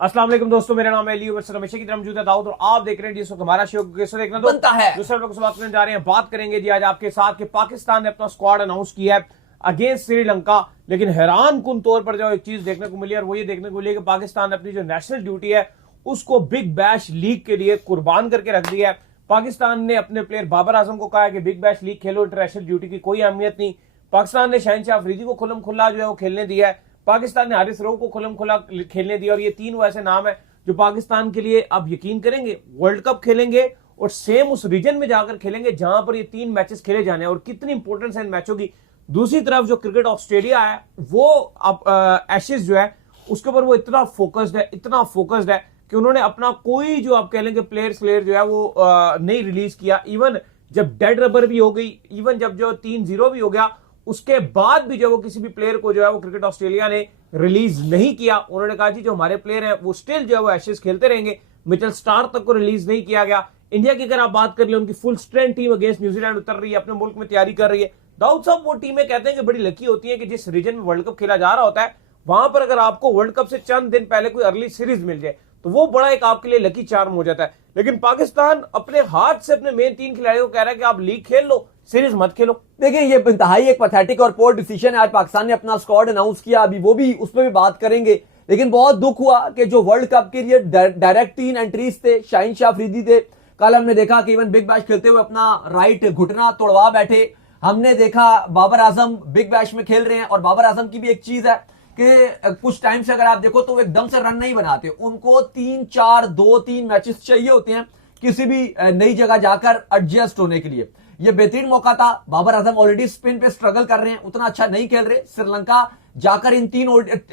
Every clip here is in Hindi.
अस्सलाम वालेकुम दोस्तों, मेरा नाम है अली उमर हमेशा की तरह मौजूद है दाऊद और आप देख रहे हैं जिस वक्त हमारा शो देखना बनता है। जो सब लोग बात करने जा रहे हैं। बात करेंगे जी आज आपके साथ कि पाकिस्तान ने अपना स्क्वाड अनाउंस किया है अगेंस्ट श्रीलंका, लेकिन हैरान कुन तौर पर जो एक चीज देखने को मिली और वो ये देखने को मिली कि पाकिस्तान ने अपनी जो नेशनल ड्यूटी है उसको बिग बैश लीग के लिए कुर्बान करके रख दिया है। पाकिस्तान ने अपने प्लेयर बाबर आजम को कहा है कि बिग बैश लीग खेलो, इंटरनेशनल ड्यूटी की कोई अहमियत नहीं। पाकिस्तान ने शहनशाह अफरीदी को खुल्लम खुल्ला जो है वो खेलने दिया है। पाकिस्तान ने हारिस रऊफ को खुल्लम खुल्ला खेलने दिया और ये तीन वो ऐसे नाम है जो पाकिस्तान के लिए आप यकीन करेंगे वर्ल्ड कप खेलेंगे और सेम उस रीजन में जाकर खेलेंगे जहां पर ये तीन मैचेस खेले जाने हैं और कितनी इंपॉर्टेंस है इन मैचों की। दूसरी तरफ जो क्रिकेट ऑस्ट्रेलिया है वो अब एशेज जो है उसके ऊपर वो इतना फोकस्ड है कि उन्होंने अपना कोई जो आप कह लेंगे प्लेयर जो है वो नहीं रिलीज किया। इवन जब डेड रबर भी हो गई, इवन जब जो 3-0 भी हो गया, उसके बाद भी जो वो किसी भी प्लेयर को जो है वो क्रिकेट ऑस्ट्रेलिया ने रिलीज नहीं किया। उन्होंने कहा जी जो हमारे प्लेयर हैं वो स्टिल जो है वो एशेज खेलते रहेंगे। मिचेल स्टार्क तक को रिलीज नहीं किया गया। इंडिया की अगर आप बात कर ले, उनकी full strength team against New Zealand उतर रही है, अपने मुल्क में तैयारी कर रही है। दाऊद साहब, वो टीमें कहते हैं कि बड़ी लकी होती है कि जिस रीजन में वर्ल्ड कप खेला जा रहा होता है वहां पर अगर आपको वर्ल्ड कप से चंद दिन पहले कोई अर्ली सीरीज मिल जाए तो वो बड़ा एक आपके लिए लकी चार्म हो जाता है। लेकिन पाकिस्तान अपने हाथ से अपने मेन तीन खिलाड़ियों को कह रहा है कि आप लीग खेल लो, सीरीज मत खेलो। देखिए, ये इंतहाई एक पैथेटिक और पोर डिसीजन है। आज पाकिस्तान ने अपना स्क्वाड अनाउंस किया, अभी वो भी उस पर भी बात करेंगे। लेकिन बहुत दुख हुआ कि जो वर्ल्ड कप के लिए डायरेक्ट 3 एंट्रीज थे, शहनशाह अफरीदी थे। कल हमने देखा कि इवन बिग बैश खेलते हुए अपना राइट घुटना तोड़वा बैठे। हमने देखा बाबर आजम बिग बैश में खेल रहे हैं और बाबर आजम की भी एक चीज है कि कुछ टाइम से अगर आप देखो तो एकदम से रन नहीं बनाते, उनको 3-4-2-3 मैचेस चाहिए होते हैं किसी भी नई जगह जाकर एडजस्ट होने के लिए। ये बेहतरीन मौका था। बाबर आजम ऑलरेडी स्पिन पे स्ट्रगल कर रहे हैं, उतना अच्छा नहीं खेल रहे। श्रीलंका जाकर इन 3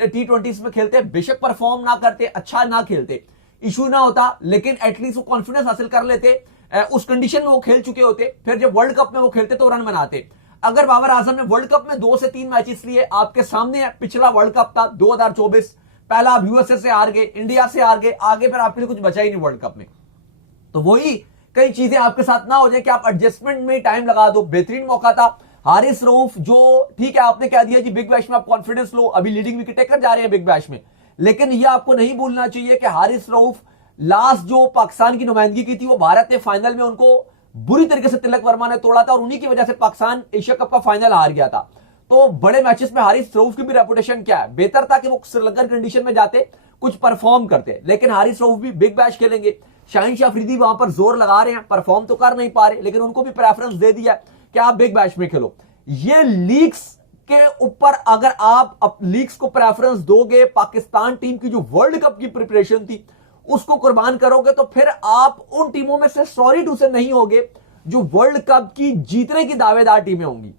T20 में खेलते, बेशक परफॉर्म ना करते, अच्छा ना खेलते, इशू ना होता, लेकिन एटलीस्ट वो कॉन्फिडेंस हासिल कर लेते। उस कंडीशन में वो खेल चुके होते, फिर जब वर्ल्ड कप में वो खेलते तो रन बनाते। अगर बाबर आजम ने वर्ल्ड कप में 2 से 3 मैचेस लिए, आपके सामने है पिछला वर्ल्ड कप था 2024, पहला आप यूएसए से हार गए, इंडिया से हार गए, आगे फिर आपके लिए कुछ बचा ही नहीं वर्ल्ड कप में। तो वही कई चीजें आपके साथ ना हो जाए कि आप एडजस्टमेंट में टाइम लगा दो। बेहतरीन मौका था। हारिस रऊफ जो ठीक है आपने कह दिया जी बिग बैश में आप कॉन्फिडेंस लो, अभी लीडिंग विकेट टेकर जा रहे हैं बिग बैश में, लेकिन यह आपको नहीं भूलना चाहिए कि हारिस रऊफ लास्ट जो पाकिस्तान की नुमाइंदगी की थी वो भारत ने फाइनल में उनको बुरी तरीके से तिलक वर्मा ने तोड़ा था और उन्हीं की वजह से पाकिस्तान एशिया कप का फाइनल हार गया था। तो बड़े मैचेस में हारिस रऊफ की भी रेपुटेशन क्या है, बेहतर था कि वो श्रीलंकन कंडीशन में जाते, कुछ परफॉर्म करते, लेकिन हारिस रऊफ भी बिग बैश खेलेंगे। शहनशाह अफरीदी वहां पर जोर लगा रहे हैं, परफॉर्म तो कर नहीं पा रहे, लेकिन उनको भी प्रेफरेंस दे दिया कि आप बिग बैश में खेलो। ये लीग्स के ऊपर अगर आप लीग्स को प्रेफरेंस दोगे, पाकिस्तान टीम की जो वर्ल्ड कप की प्रिपरेशन थी उसको कुर्बान करोगे, तो फिर आप उन टीमों में से सॉरी टू से नहीं होगे जो वर्ल्ड कप की जीतने की दावेदार टीमें होंगी।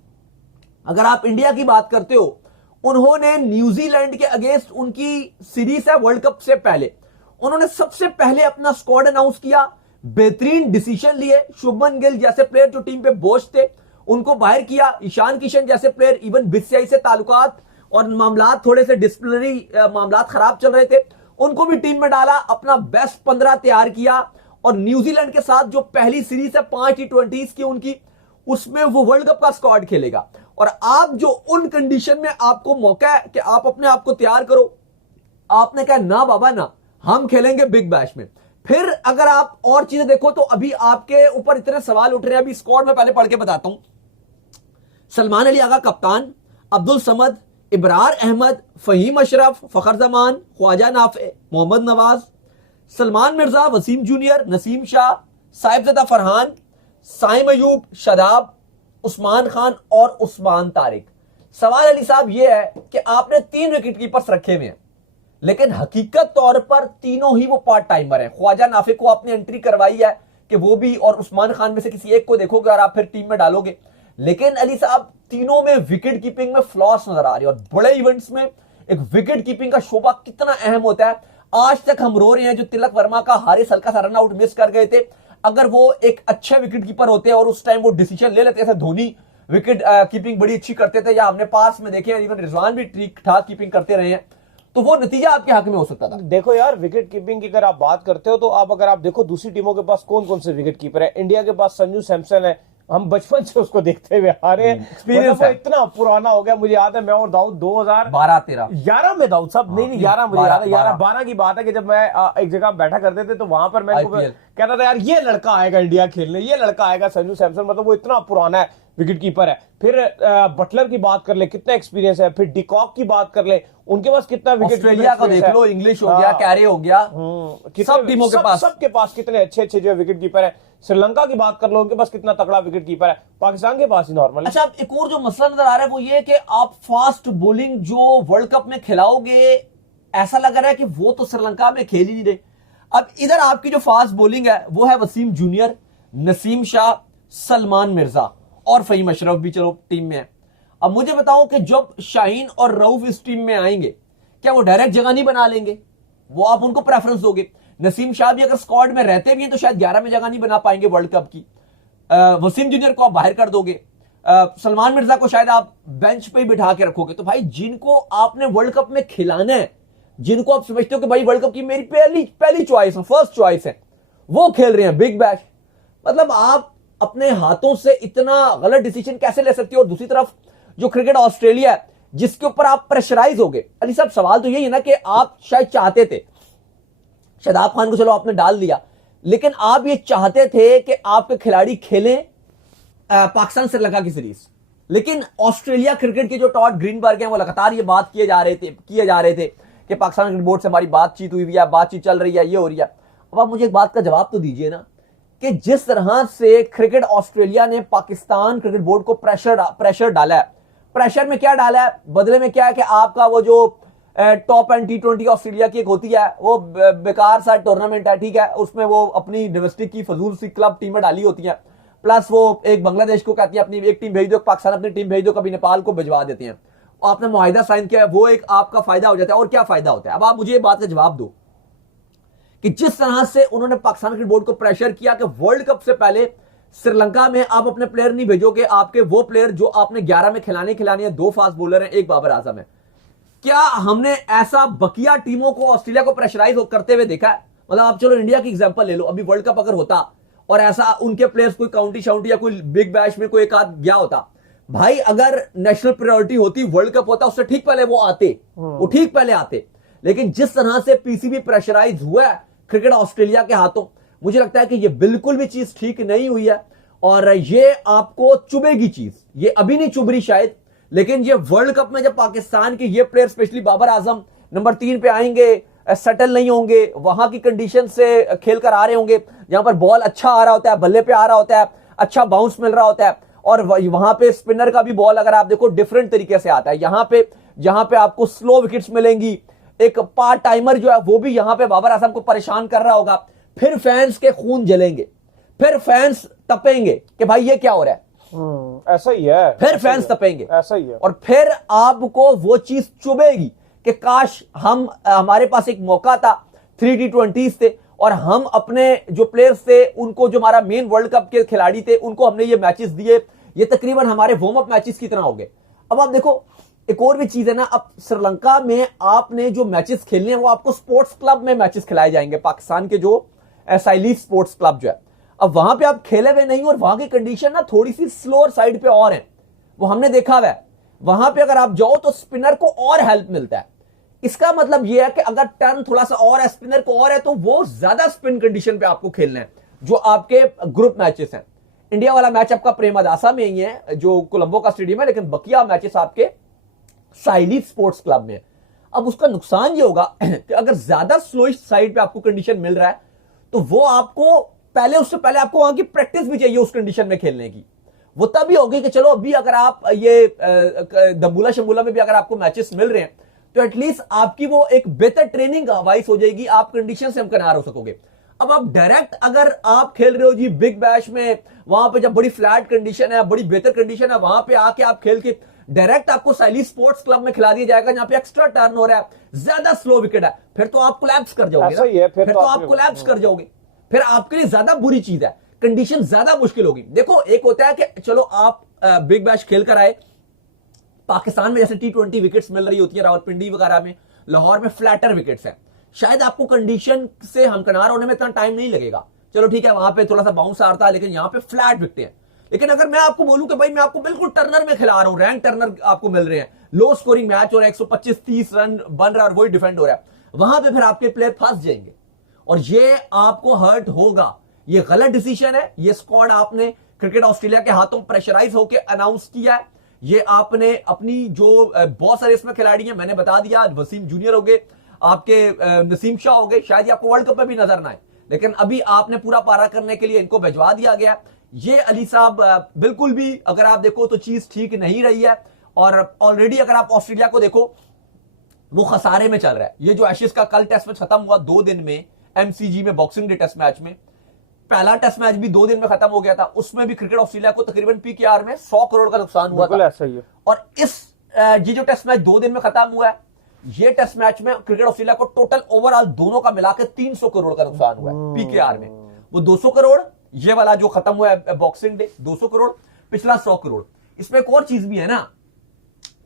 अगर आप इंडिया की बात करते हो, उन्होंने न्यूजीलैंड के अगेंस्ट उनकी सीरीज है वर्ल्ड कप से पहले, उन्होंने सबसे पहले अपना स्क्वाड अनाउंस किया, बेहतरीन डिसीजन लिए। शुभमन गिल जैसे प्लेयर जो टीम पे बोझ थे उनको बाहर किया। ईशान किशन जैसे प्लेयर, इवन बीसीसीआई से ताल्लुकात और मामलात थोड़े से डिसिप्लिनरी मामलात खराब चल रहे थे, उनको भी टीम में डाला, अपना बेस्ट 15 तैयार किया और न्यूजीलैंड के साथ जो पहली सीरीज है 5 T20 की उनकी, उसमें वो वर्ल्ड कप का स्क्वाड खेलेगा। और आप जो उन कंडीशन में आपको मौका है कि आप अपने आप को तैयार करो, आपने कहा ना बाबा ना, हम खेलेंगे बिग बैश में। फिर अगर आप और चीजें देखो तो अभी आपके ऊपर इतने सवाल उठ रहे हैं, अभी स्क्वाड में पहले पढ़ के बताता हूं। सलमान अली आगा कप्तान, अब्दुल समद, इब्रार अहमद, फहीम अशरफ, फखर जमान, ख्वाजा नाफे, मोहम्मद नवाज, सलमान मिर्जा, वसीम जूनियर, नसीम शाह, साहिबजादा फरहान, साइम अयूब, शादाब, उस्मान खान और उस्मान तारिक। सवाल अली साहब यह है कि आपने 3 विकेट कीपर्स रखे हुए हैं, लेकिन हकीकत तौर पर तीनों ही वो पार्ट टाइमर हैं। ख्वाजा नाफे को आपने एंट्री करवाई है कि वो भी, और उस्मान खान में से किसी एक को देखोगे और आप फिर टीम में डालोगे, लेकिन अली साहब तीनों में विकेट कीपिंग में फ्लॉस नजर आ रही है। और बड़े इवेंट्स में एक विकेट कीपिंग का शोबा कितना अहम होता है। आज तक हम रो रहे हैं जो तिलक वर्मा का हारिस हल्का सा रन आउट मिस कर गए थे, अगर वो एक अच्छे विकेट कीपर होते और उस टाइम वो डिसीजन ले लेते, जैसे धोनी विकेट कीपिंग बड़ी अच्छी करते थे, या हमने पास में देखे इवन रिजवान भी ठीक ठाक कीपिंग करते रहे हैं, तो वो नतीजा आपके हक में हो सकता था। देखो यार, विकेट कीपिंग की अगर आप बात करते हो तो अगर आप देखो दूसरी टीमों के पास कौन कौन से विकेट कीपर है। इंडिया के पास संजू सैमसन है, हम बचपन से उसको देखते हुए आ रहे हैं। एक्सपीरियंस मतलब वो इतना पुराना हो गया। मुझे याद है मैं और दाऊद 12-13 में दाऊद साहब, नहीं 11 मुझे याद है, 11-12 की बात है कि जब मैं एक जगह बैठा करते थे तो वहां पर मैं इनको IPL कहता था यार ये लड़का आएगा इंडिया खेलने, ये लड़का आएगा संजू सैमसन, मतलब वो इतना पुराना है, विकेट कीपर है। फिर बटलर की बात कर ले, कितना एक्सपीरियंस है। फिर डिकॉक की बात कर ले, उनके पास कितना विकेट। ऑस्ट्रेलिया का देख लो, इंग्लिश हो गया, कैरे हो गया, सब टीमों के पास, सबके पास कितने अच्छे अच्छे जो विकेट कीपर है। श्रीलंका की बात कर लो, उनके पास कितना तगड़ा विकेट कीपर है। पाकिस्तान के पास ही नॉर्मल। अच्छा, अब एक और जो मसला नजर आ रहा है वो ये कि आप फास्ट बॉलिंग जो वर्ल्ड कप में खिलाओगे, ऐसा लग रहा है कि वो तो श्रीलंका में खेल ही नहीं रहे। अब इधर आपकी जो फास्ट बॉलिंग है वो है वसीम जूनियर, नसीम शाह, सलमान मिर्जा और फहीम अशरफ भी चलो टीम में है। अब मुझे बताओ कि जब शाहीन और रऊफ इस टीम में आएंगे, क्या वो डायरेक्ट जगह नहीं बना लेंगे? वो आप उनको प्रेफरेंस दोगे। नसीम शाह भी अगर स्क्वाड में रहते भी हैं तो शायद 11 में जगह नहीं बना पाएंगे वर्ल्ड कप की। वसीम जूनियर को आप बाहर कर दोगे, सलमान मिर्जा को शायद आप बेंच पे ही बिठा के रखोगे। तो भाई जिनको आपने वर्ल्ड कप में खिलाना है, जिनको आप समझते हो कि भाई वर्ल्ड कप की मेरी पहली चॉइस है, फर्स्ट चॉइस है, वो खेल रहे हैं बिग बैश। मतलब आप अपने हाथों से इतना गलत डिसीजन कैसे ले सकते हो? और दूसरी तरफ जो क्रिकेट ऑस्ट्रेलिया है जिसके ऊपर आप प्रेशराइज हो गए। अली साहब सवाल तो यही है ना कि आप शायद चाहते थे, शादाब खान को चलो आपने डाल दिया, लेकिन आप ये चाहते थे कि आपके खिलाड़ी खेलें पाकिस्तान श्रीलंका की सीरीज। लेकिन ऑस्ट्रेलिया क्रिकेट के जो टॉड ग्रीनबर्ग हैं वो लगातार ये बात किए जा रहे थे कि पाकिस्तान क्रिकेट बोर्ड से हमारी बातचीत हुई है, बातचीत चल रही है, ये हो रही है। अब आप मुझे एक बात का जवाब तो दीजिए ना कि जिस तरह से क्रिकेट ऑस्ट्रेलिया ने पाकिस्तान क्रिकेट बोर्ड को प्रेशर डाला है, प्रेशर में क्या डाला है, बदले में क्या है कि आपका वो जो टॉप एंड T20 ऑस्ट्रेलिया की एक होती है, वो बेकार सा टूर्नामेंट है, ठीक है, उसमें वो अपनी डोमेस्टिक की फजूल सी क्लब टीमें डाली होती हैं, प्लस वो एक बांग्लादेश को कहती है अपनी एक टीम भेज दो, पाकिस्तान अपनी टीम भेज दो, कभी नेपाल को भिजवा देते हैं। आपने मुआहिदा साइन किया है, वो एक आपका फायदा हो जाता है। और क्या फायदा होता है? अब आप मुझे ये बात का जवाब दो कि जिस तरह से उन्होंने पाकिस्तान क्रिकेट बोर्ड को प्रेशर किया कि वर्ल्ड कप से पहले श्रीलंका में आप अपने प्लेयर नहीं भेजोगे, आपके वो प्लेयर जो आपने 11 में खिलाने है, 2 फास्ट बॉलर हैं, एक बाबर आजम है। क्या हमने ऐसा बकिया टीमों को ऑस्ट्रेलिया को प्रेशराइज करते हुए देखा है? मतलब आप चलो इंडिया की एग्जांपल ले लो, अभी वर्ल्ड कप अगर होता और ऐसा उनके प्लेयर्स कोई काउंटी शाउंटी या कोई बिग बैश में कोई एक आध गया होता, भाई अगर नेशनल प्रायोरिटी होती, वर्ल्ड कप होता, उससे ठीक पहले वो आते, वो ठीक पहले आते। लेकिन जिस तरह से पीसीबी प्रेशराइज हुआ है क्रिकेट ऑस्ट्रेलिया के हाथों, मुझे लगता है कि ये बिल्कुल भी चीज ठीक नहीं हुई है और ये आपको चुभेगी चीज। ये अभी नहीं चुभ रही शायद, लेकिन ये वर्ल्ड कप में जब पाकिस्तान के ये player specially Babar Azam number 3 पे आएंगे, सेटल नहीं होंगे, वहां की कंडीशन से खेल कर आ रहे होंगे, जहां पर बॉल अच्छा आ रहा होता है, बल्ले पे आ रहा होता है, अच्छा बाउंस मिल रहा होता है, और वहां पे स्पिनर का भी बॉल अगर आप देखो डिफरेंट तरीके से आता है। यहां पे जहां पे आपको स्लो विकेट्स मिलेंगी, एक पार्ट टाइमर जो है वो भी यहां पे बाबर आजम को परेशान कर रहा होगा, फिर फैंस के खून जलेंगे, फिर फैंस तपेंगे कि भाई ये क्या हो रहा है, ऐसा ही है, फिर फैंस तपेंगे, ऐसा ही है। और फिर आपको वो चीज चुभेगी कि काश हमारे पास एक मौका था, 3 T20s थे और हम अपने जो प्लेयर्स थे उनको, जो हमारा मेन वर्ल्ड कप के खिलाड़ी थे, उनको हमने ये मैचेस दिए, ये तकरीबन हमारे वार्म अप मैचेस की तरह हो गए। अब आप देखो एक और भी चीज है ना, अब श्रीलंका में आपने जो मैचेस खेलने हैं वो आपको स्पोर्ट्स क्लब में मैचेस खिलाए जाएंगे, पाकिस्तान के जो साइलीफ स्पोर्ट्स क्लब जो है। अब वहां पे आप खेले हुए नहीं, और वहां की कंडीशन ना थोड़ी सी स्लोअर साइड पे और है, वो हमने देखा हुआ है। वहां पे अगर आप जाओ तो स्पिनर को और हेल्प मिलता है। इसका मतलब यह है कि अगर टर्न थोड़ा सा और है, स्पिनर को और है, तो वो ज्यादा स्पिन कंडीशन पे आपको खेलना है, जो आपके ग्रुप मैचेस हैं। इंडिया वाला मैच आपका प्रेमदासा में ही है जो कोलंबो का स्टेडियम है, लेकिन बकिया मैचेस आपके साइलीफ स्पोर्ट्स क्लब में। अब उसका नुकसान ये होगा कि अगर ज्यादा स्लोइश साइड पे आपको कंडीशन मिल रहा है तो वो आपको उससे पहले आपको वहां की प्रैक्टिस भी चाहिए उस कंडीशन में खेलने की। वो तभी होगी कि चलो अभी अगर आप ये दम्बुला शंबुला में भी अगर आपको मैचेस मिल रहे हैं तो एटलीस्ट आपकी वो एक बेहतर ट्रेनिंग वाइस हो जाएगी, आप कंडीशन से हमकनार हो सकोगे। अब आप डायरेक्ट अगर आप खेल रहे हो जी बिग बैश में, वहां पे जब बड़ी फ्लैट कंडीशन है, बड़ी बेहतर कंडीशन है, वहां पे आके आप खेल के डायरेक्ट आपको साइली स्पोर्ट्स क्लब में खिला दिया जाएगा जहां पे एक्स्ट्रा टर्न हो रहा है, ज्यादा स्लो विकेट है, फिर तो आप कोलैप्स कर जाओगे ना, फिर तो आप कोलैप्स कर जाओगे, फिर आपके लिए ज्यादा बुरी चीज है, कंडीशन ज्यादा मुश्किल होगी। देखो एक होता है कि चलो आप बिग बैश खेल कर आए, पाकिस्तान में जैसे T20 विकेट्स मिल रही होती है, रावलपिंडी वगैरह में, लाहौर में फ्लैटर विकेट्स हैं, शायद आपको कंडीशन से हमकनार होने में इतना टाइम नहीं लगेगा, चलो ठीक है, वहां पे थोड़ा सा बाउंस आता है, लेकिन यहां पे फ्लैट विकेट है। लेकिन अगर मैं आपको बोलूं कि भाई मैं आपको बिल्कुल टर्नर में खिला रहा हूं, रैंक टर्नर आपको मिल रहे हैं, लो स्कोरिंग मैच हो रहा है, 125-30 रन बन रहा है और वही डिफेंड हो रहा है, वहां पे फिर आपके प्लेयर फंस जाएंगे और ये आपको हर्ट होगा। ये गलत डिसीजन है। ये स्क्वाड आपने क्रिकेट ऑस्ट्रेलिया के हाथों प्रेशराइज होकर अनाउंस किया है। ये आपने अपनी जो बहुत सारे इसमें खिलाड़ी हैं, मैंने बता दिया, वसीम जूनियर हो गए, आपके नसीम शाह हो गए, शायद ये आपको वर्ल्ड कप में भी नजर ना आए, लेकिन अभी आपने पूरा पारा करने के लिए इनको भिजवा दिया गया। ये अली साहब बिल्कुल भी अगर आप देखो तो चीज ठीक नहीं रही है और ऑलरेडी अगर आप ऑस्ट्रेलिया को देखो वो खसारे में चल रहा है। ये जो एशेज का कल टेस्ट मैच खत्म हुआ 2 दिन में एमसीजी में, बॉक्सिंग डे टेस्ट मैच में, पहला टेस्ट मैच भी 2 दिन में खत्म हो गया था, उसमें भी क्रिकेट ऑस्ट्रेलिया को तकरीबन पीकेआर में 100 करोड़ का नुकसान हुआ था। ऐसा ही है। और इस ये जो टेस्ट मैच 2 दिन में खत्म हुआ है, ये टेस्ट मैच में क्रिकेट ऑस्ट्रेलिया को टोटल ओवरऑल दोनों का मिलाकर 300 करोड़ का नुकसान हुआ है पीकेआर में। वो 200 करोड़, ये वाला जो खत्म हुआ है बॉक्सिंग डे 200 करोड़, पिछला 100 करोड़। इसमें एक और चीज भी है ना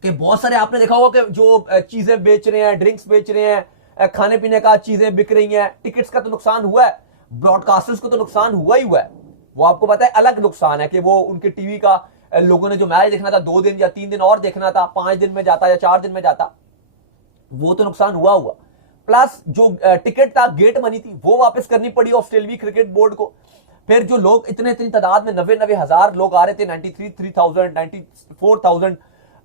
कि बहुत सारे आपने देखा होगा कि जो चीजें बेच रहे हैं, ड्रिंक्स बेच रहे हैं, खाने पीने का चीजें बिक रही हैं, टिकट्स का तो नुकसान हुआ है, ब्रॉडकास्टर्स को तो नुकसान हुआ ही हुआ है। वो आपको पता है अलग नुकसान है कि वो उनके टीवी का लोगों ने जो मैच देखना था 2 दिन या 3 दिन और देखना था, 5 दिन में जाता या 4 दिन में जाता, वो तो नुकसान हुआ। प्लस जो टिकट था, गेट मनी थी, वो वापस करनी पड़ी ऑस्ट्रेलियाई क्रिकेट बोर्ड को। फिर जो लोग इतनी तादाद में 90 हजार लोग आ रहे थे, 93,000 94,000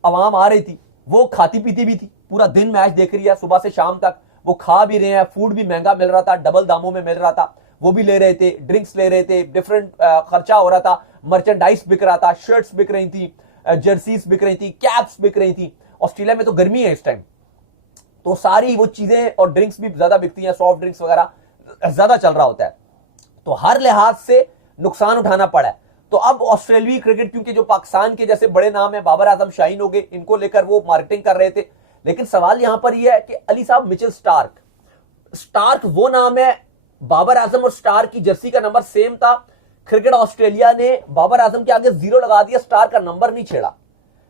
आवाम आ रही थी, वो खाती पीती भी थी, पूरा दिन मैच देख रही है सुबह से शाम तक, वो खा भी रहे हैं, फूड भी महंगा मिल रहा था, डबल दामों में मिल रहा था, वो भी ले रहे थे, ड्रिंक्स ले रहे थे, डिफरेंट खर्चा हो रहा था, मर्चेंडाइज बिक रहा था, शर्ट्स बिक रही थी, जर्सीज बिक रही थी, कैप्स बिक रही थी। ऑस्ट्रेलिया में तो गर्मी है इस टाइम, तो सारी वो चीजें और ड्रिंक्स भी ज्यादा बिकती हैं, सॉफ्ट ड्रिंक्स वगैरह ज्यादा चल रहा होता है, तो हर लिहाज से नुकसान उठाना पड़ा है। तो अब ऑस्ट्रेलियाई क्रिकेट, क्योंकि जो पाकिस्तान के जैसे बड़े नाम है, बाबर आजम, शाहीन हो गए, इनको लेकर वो मार्केटिंग कर रहे थे, लेकिन सवाल यहां पर यह है कि अली साहब मिचेल स्टार्क वो नाम है, बाबर आजम और स्टार्क की जर्सी का नंबर सेम था, क्रिकेट ऑस्ट्रेलिया ने बाबर आजम के आगे 0 लगा दिया, स्टार्क का नंबर नहीं छेड़ा,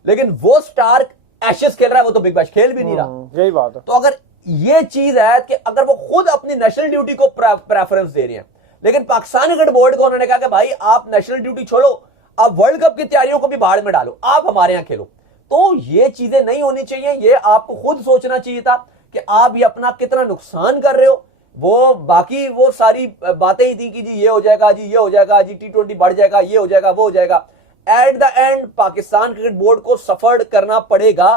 लेकिन वो स्टार्क एशेज खेल रहा है, वो तो बिग बैश खेल भी नहीं रहा। यही बात है। तो अगर ये चीज है कि अगर वो खुद अपनी नेशनल ड्यूटी को प्रेफरेंस दे रहे हैं, लेकिन पाकिस्तान क्रिकेट बोर्ड को उन्होंने कहा कि भाई आप नेशनल ड्यूटी छोड़ो, आप वर्ल्ड कप की तैयारियों को भी बाहर में डालो, आप हमारे यहां खेलो, तो ये चीजें नहीं होनी चाहिए। ये आपको खुद सोचना चाहिए था कि आप ये अपना कितना नुकसान कर रहे हो। वो बाकी वो सारी बातें ही थी कि जी ये हो जाएगा, जी ये हो जाएगा, जी T20 बढ़ जाएगा, ये हो जाएगा, वो हो जाएगा। At the end Pakistan cricket board को सफर करना पड़ेगा,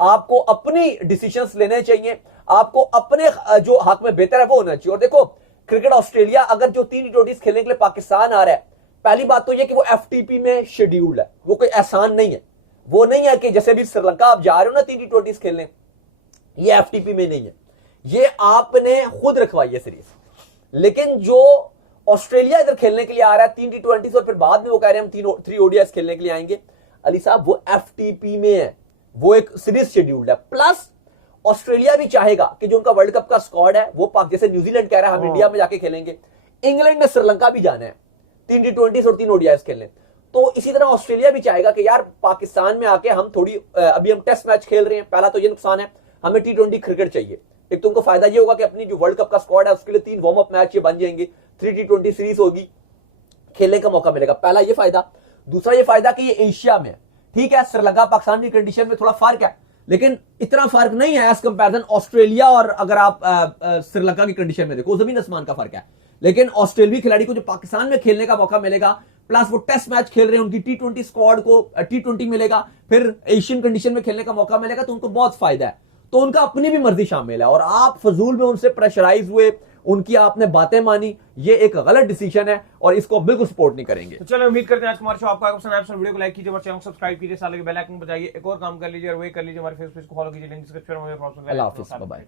आपको अपनी डिसीजंस लेने चाहिए, आपको अपने जो हक में बेहतर है वो होना चाहिए। और देखो क्रिकेट ऑस्ट्रेलिया अगर जो 3 T20 खेलने के लिए पाकिस्तान आ रहा है, पहली बात तो ये कि वो FTP में शेड्यूल्ड है, वो कोई आसान नहीं है। वो नहीं है कि जैसे भी श्रीलंका आप जा रहे हो ना 3 T20 खेलने, ये FTP में नहीं है, ये आपने खुद रखवाई है सीरीज। लेकिन जो ऑस्ट्रेलिया इधर खेलने के लिए आ रहा है 3 T20 और फिर बाद में वो कह रहे हैं हम 3 ODIs खेलने के लिए आएंगे, अली साहब वो FTP में है, वो एक सीरीज शेड्यूल्ड है। प्लस ऑस्ट्रेलिया भी चाहेगा कि जो उनका वर्ल्ड कप का स्क्वाड है वो पाक, जैसे न्यूजीलैंड कह रहा है हम इंडिया में जाके खेलेंगे, इंग्लैंड ने श्रीलंका भी जाना है 3 T20 और 3 ODIs खेलने, तो इसी तरह ऑस्ट्रेलिया भी चाहेगा कि यार पाकिस्तान में आके हम थोड़ी अभी हम टेस्ट मैच खेल रहे हैं, पहला तो ये नुकसान है, हमें T20 क्रिकेट चाहिए। एक तो उनको फायदा ये होगा कि अपनी जो वर्ल्ड कप का स्क्वाड है उसके लिए 3 वार्म अप मैच ये बन जाएंगे, 3 T20 सीरीज होगी, खेलने का मौका मिलेगा, पहला ये फायदा। दूसरा ये फायदा कि ये एशिया में, ठीक है श्रीलंका पाकिस्तान की कंडीशन में थोड़ा फर्क है, लेकिन इतना फर्क नहीं है एज कंपैरिजन ऑस्ट्रेलिया और अगर आप श्रीलंका की कंडीशन में देखो, जमीन आसमान का फर्क है। लेकिन ऑस्ट्रेलियाई खिलाड़ी को जो पाकिस्तान में खेलने का मौका मिलेगा, प्लस वो टेस्ट मैच खेल रहे हैं, उनकी T20 स्क्वाड को T20 मिलेगा, फिर एशियन कंडीशन में खेलने का मौका मिलेगा, तो उनको बहुत फायदा है। तो उनका अपनी भी मर्जी शामिल है और आप फजूल में उनसे प्रेशराइज हुए, उनकी आपने बातें मानी, ये एक गलत डिसीजन है और इसको बिल्कुल सपोर्ट नहीं करेंगे। तो चलो उम्मीद करते हैं आज हमारे शो आपको पसंद आया। वीडियो को लाइक कीजिए, हमारे चैनल को सब्सक्राइब कीजिए, साथ ही बेल आइकन बजाइए, एक और काम कर लीजिए और वही कर लीजिए, हमारे फेसबुक को फॉलो कीजिए, लिंक डिस्क्रिप्शन में। अल्लाह हाफिज़, बाय बाय।